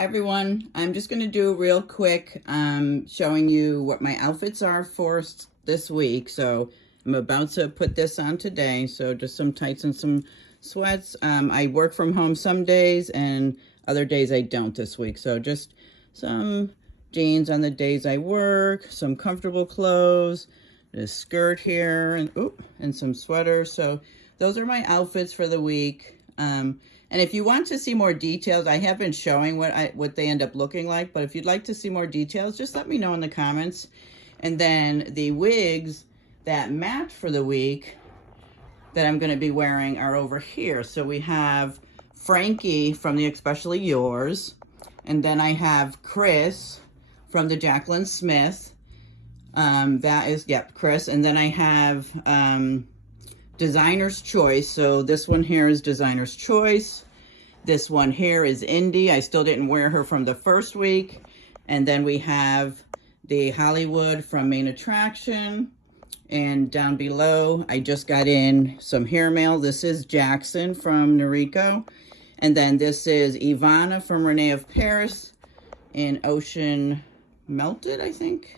Hi everyone, I'm just going to do real quick showing you what my outfits are for this week. So I'm about to put this on today, so just some tights and some sweats. I work from home some days and other days I don't this week, so just some jeans on the days I work, some comfortable clothes, a skirt here, and some sweaters. So those are my outfits for the week. And if you want to see more details, I have been showing what they end up looking like, but if you'd like to see more details, just let me know in the comments. And then the wigs that match for the week that I'm going to be wearing are over here. So we have Frankie from the Especially Yours, and then I have Chris from the Jaclyn Smith. That is, yep, Chris. And then I have Designer's Choice. So this one here is Designer's Choice. This one here is Indy. I still didn't wear her from the first week. And then we have the Hollywood from Main Attraction. And down below, I just got in some hair mail. This is Jackson from Noriko. And then this is Evanna from Rene of Paris in Ocean Melted, I think.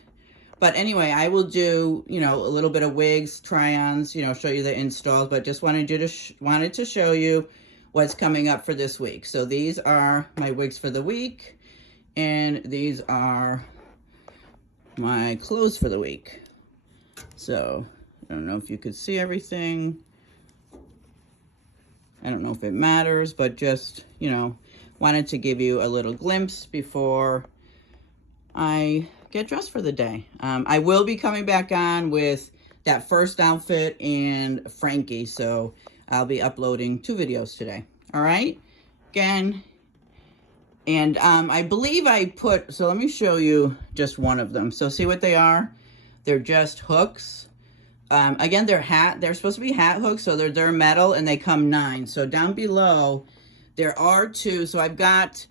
But anyway, I will do, a little bit of wigs, try-ons, show you the installs, but just wanted to show you what's coming up for this week. So these are my wigs for the week, and these are my clothes for the week. So I don't know if you could see everything. I don't know if it matters, but just, wanted to give you a little glimpse before I get dressed for the day. I will be coming back on with that first outfit and Frankie, so I'll be uploading 2 videos today. All right, again, and I believe I put, so let me show you just one of them. So see what they are? They're just hooks. Again, they're supposed to be hat hooks, so they're metal and they come 9. So down below there are 2. So I've got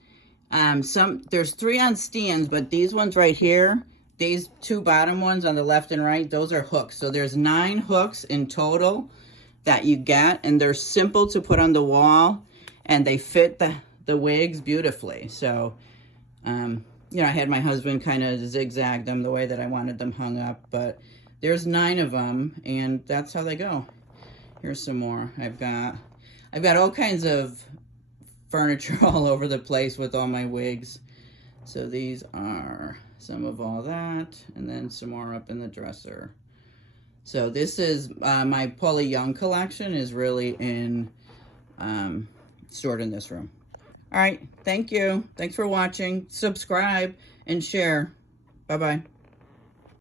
there's 3 on stands, but these ones right here, these 2 bottom ones on the left and right, those are hooks. So there's 9 hooks in total that you get, and they're simple to put on the wall, and they fit the wigs beautifully. So, I had my husband kind of zigzag them the way that I wanted them hung up, but there's 9 of them, and that's how they go. Here's some more. I've got all kinds of furniture all over the place with all my wigs. So these are some of all that, and then some more up in the dresser. So this is my Paula Young collection is really stored in this room. All right, thank you. Thanks for watching. Subscribe and share. Bye-bye.